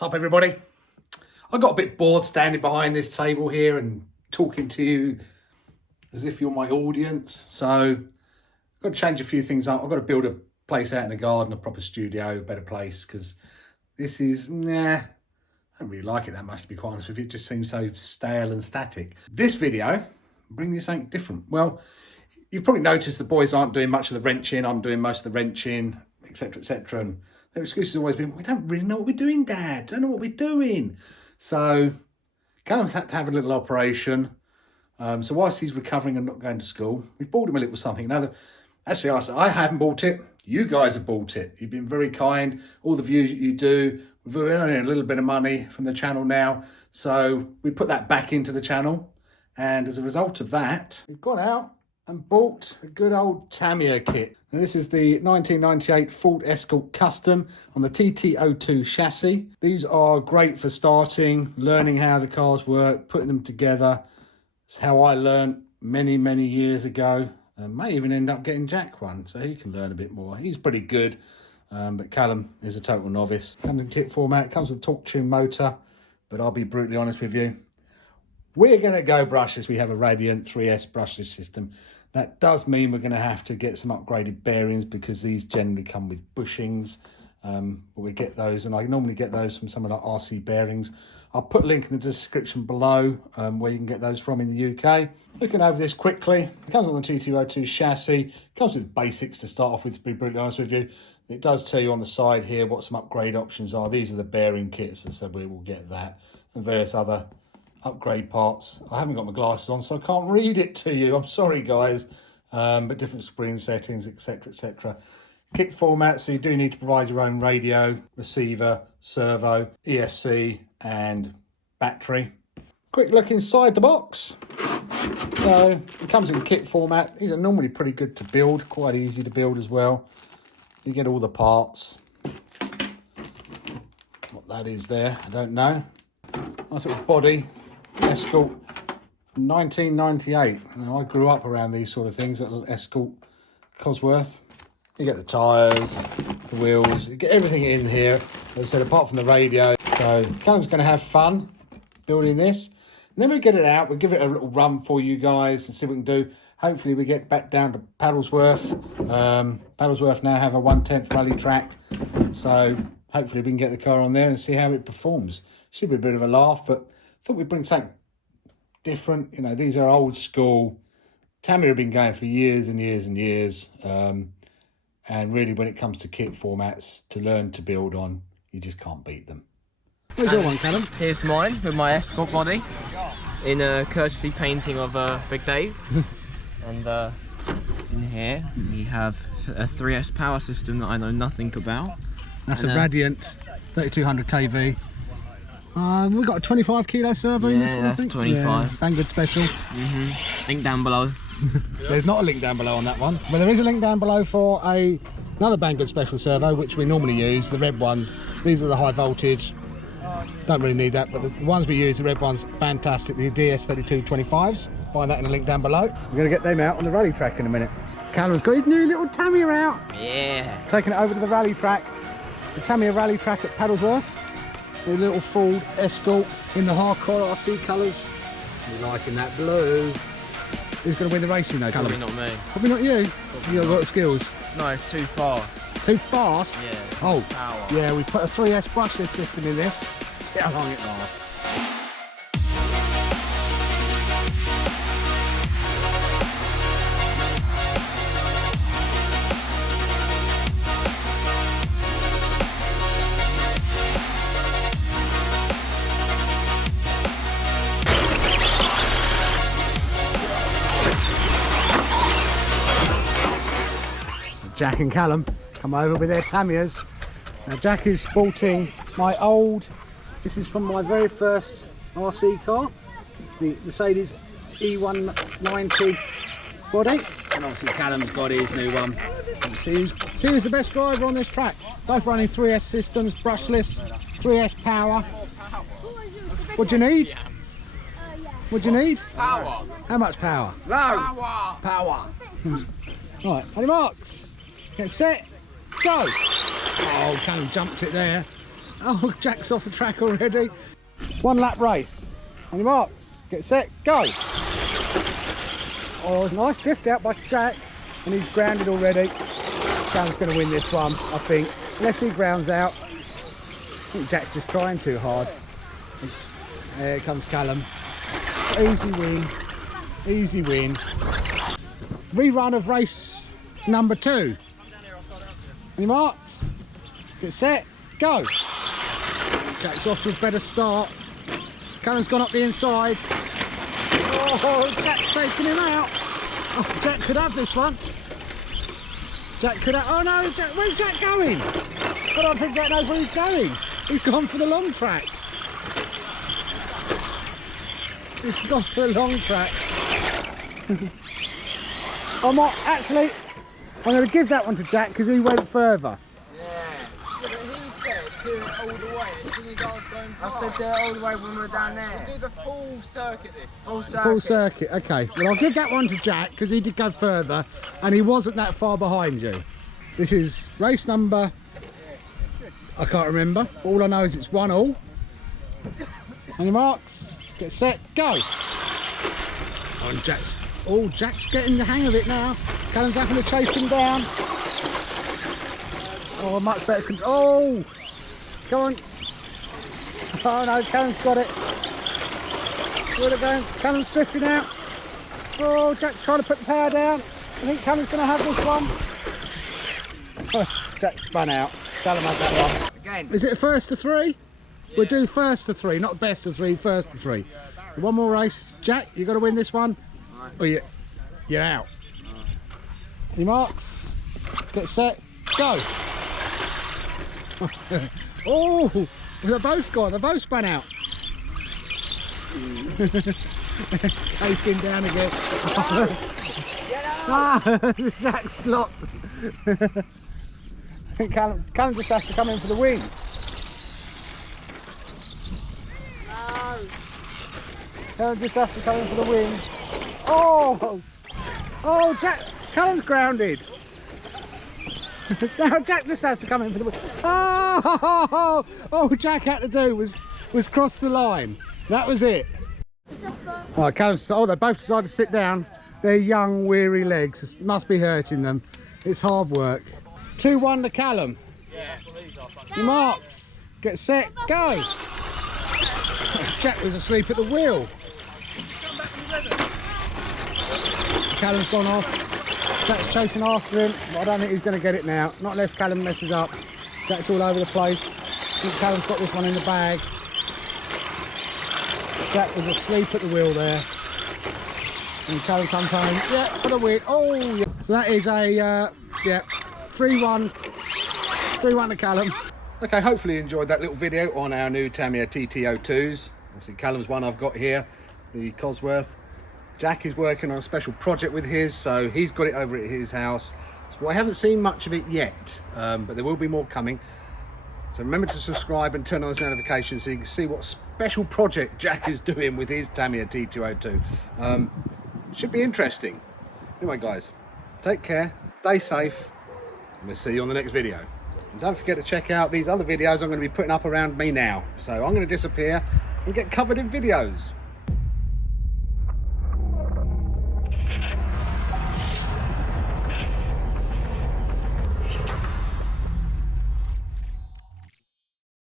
What's up, everybody? I got a bit bored standing behind this table here and talking to you as if you're my audience. So I've got to change a few things up. I've got to build a place out in the garden, a proper studio, a better place, because this is, I don't really like it that much, to be quite honest with you. It just seems so stale and static. This video, I'm bringing you something different. Well, you've probably noticed the boys aren't doing much of the wrenching. I'm doing most of the wrenching, etc., etc. And their excuse has always been, we don't really know what we're doing, Dad. Don't know what we're doing. So Callum's had to have a little operation. So whilst he's recovering and not going to school, we've bought him a little something. Now, actually, I haven't bought it. You guys have bought it. You've been very kind. All the views that you do, we're earning a little bit of money from the channel now. So we put that back into the channel. And as a result of that, we've gone out and bought a good old Tamiya kit. Now, this is the 1998 Ford Escort Custom on the TT-02 chassis. These are great for starting, learning how the cars work, putting them together. It's how I learned many, many years ago. May even end up getting Jack one, so he can learn a bit more. He's pretty good, but Callum is a total novice. Comes in kit format, comes with a torque tune motor, but I'll be brutally honest with you. We're going to go brushless. We have a Radiant 3S brushless system. That does mean we're going to have to get some upgraded bearings because these generally come with bushings. But we get those, and I normally get those from somewhere like RC Bearings. I'll put a link in the description below where you can get those from in the UK. Looking over this quickly, it comes on the TT-02 chassis. It comes with basics to start off with, to be brutally honest with you. It does tell you on the side here what some upgrade options are. These are the bearing kits, so we will get that, and various other upgrade parts. I haven't got my glasses on, so I can't read it to you. I'm sorry, guys. But different screen settings, etc., etc. Kit format, so you do need to provide your own radio, receiver, servo, ESC, and battery. Quick look inside the box. So it comes in kit format. These are normally pretty good to build, quite easy to build as well. You get all the parts. What that is there, I don't know. Nice little body. Escort 1998. Now, I grew up around these sort of things, little Escort Cosworth. You get the tyres, the wheels, you get everything in here, as I said, apart from the radio. So Callum's going to have fun building this. And then we get it out, we'll give it a little run for you guys and see what we can do. Hopefully we get back down to Paddlesworth. Paddlesworth now have a 1/10 rally track. So hopefully we can get the car on there and see how it performs. Should be a bit of a laugh, but I thought we'd bring something different. You know, these are old school. Tamiya have been going for years and years and years. And really, when it comes to kit formats to learn to build on, you just can't beat them. Where's your one, Callum? Here's mine with my Escort body in a courtesy painting of Big Dave. And in here we have a 3S power system that I know nothing about. That's a Radiant 3200 kV. We've got a 25 kilo servo in this one, I think. 25. Yeah, Banggood special. Link down below. There's not a link down below on that one. Well, there is a link down below for another Banggood special servo, which we normally use, the red ones. These are the high voltage. Don't really need that, but the ones we use, the red ones, fantastic. The DS3225s. Find that in the link down below. We're going to get them out on the rally track in a minute. Callum's got his new little Tamiya out. Yeah. Taking it over to the rally track. The Tamiya rally track at Paddlesworth. The little Ford Escort in the hardcore RC colours. You're liking that blue. Who's going to win the race, you know, Callum? Probably not me. Probably not you? You've got the skills. No, it's too fast. Too fast? Yeah. Oh, power. Yeah, we put a 3S brushless system in this. See how long it lasts. Jack and Callum come over with their Tamiyas. Now Jack is sporting my old, this is from my very first RC car, the Mercedes E190 body, and obviously Callum's got his new one. See who's the best driver on this track. Both running 3S systems, brushless, 3S power. What do you need? What do you need? Power. How much power? Power. Power. Right, any marks? Get set, go! Oh, Callum jumped it there. Oh, Jack's off the track already. 1 lap race. On your marks, get set, go. Oh, it's a nice drift out by Jack, and he's grounded already. Callum's going to win this one, I think. Unless he grounds out. I think Jack's just trying too hard. There comes Callum. Easy win. Easy win. Rerun of race number 2. On your marks, get set, go. Jack's off to a better start. Callum's gone up the inside. Oh, Jack's taking him out. Oh, Jack could have this one. Jack could have. Oh no, Jack, where's Jack going? I don't think Jack knows where he's going. He's gone for the long track. He's gone for the long track. I'm not, actually, I'm going to give that one to Jack because he went further. Do it all the way as soon as I was going past. I said do it all the way when we were down there. We'll do the full circuit this time. Full circuit, okay. Well, I'll give that one to Jack because he did go further and he wasn't that far behind you. This is race number, I can't remember. All I know is it's 1-1. On your marks, get set, go. Oh, Jack's getting the hang of it now. Callum's having to chase him down. Oh, much better control. Oh! Come on. Oh no, Callum's got it. Where's it going? Callum's drifting out. Oh, Jack's trying to put the power down. I think Callum's going to have this one. Oh, Jack spun out. Callum had that one. Again. Is it a first to 3? Yeah. We'll do first to 3, not best of 3, first to 3. One more race. Jack, you've got to win this one. Right. Or you're out. Right. Your marks. Get set. Go. Oh, they're both gone. They're both spun out. Chasing down again. Ah, Jack's locked. Callum just has to come in for the win. No. Callum just has to come in for the win. Oh, oh, Callum's grounded. Now Jack just has to come in for the win. Oh, all Jack had to do was cross the line. That was it. Oh, they both decided to sit down. They're young, weary legs. It must be hurting them. It's hard work. 2-1 to Callum. Yeah. Your marks. Get set, go. Jack was asleep at the wheel. Callum's gone off. Jack's chasing after him, but I don't think he's going to get it now. Not unless Callum messes up. Jack's all over the place. I think Callum's got this one in the bag. Jack was asleep at the wheel there. And Callum comes home. Yeah, for the win. Oh, yeah. So that is a, yeah, 3-1. 3-1 to Callum. Okay, hopefully you enjoyed that little video on our new Tamiya TT-02s. Obviously Callum's one I've got here, the Cosworth. Jack is working on a special project with his, so he's got it over at his house. So I haven't seen much of it yet, but there will be more coming. So remember to subscribe and turn on those notifications so you can see what special project Jack is doing with his Tamiya TT-02. Should be interesting. Anyway guys, take care, stay safe, and we'll see you on the next video. And don't forget to check out these other videos I'm going to be putting up around me now. So I'm going to disappear and get covered in videos.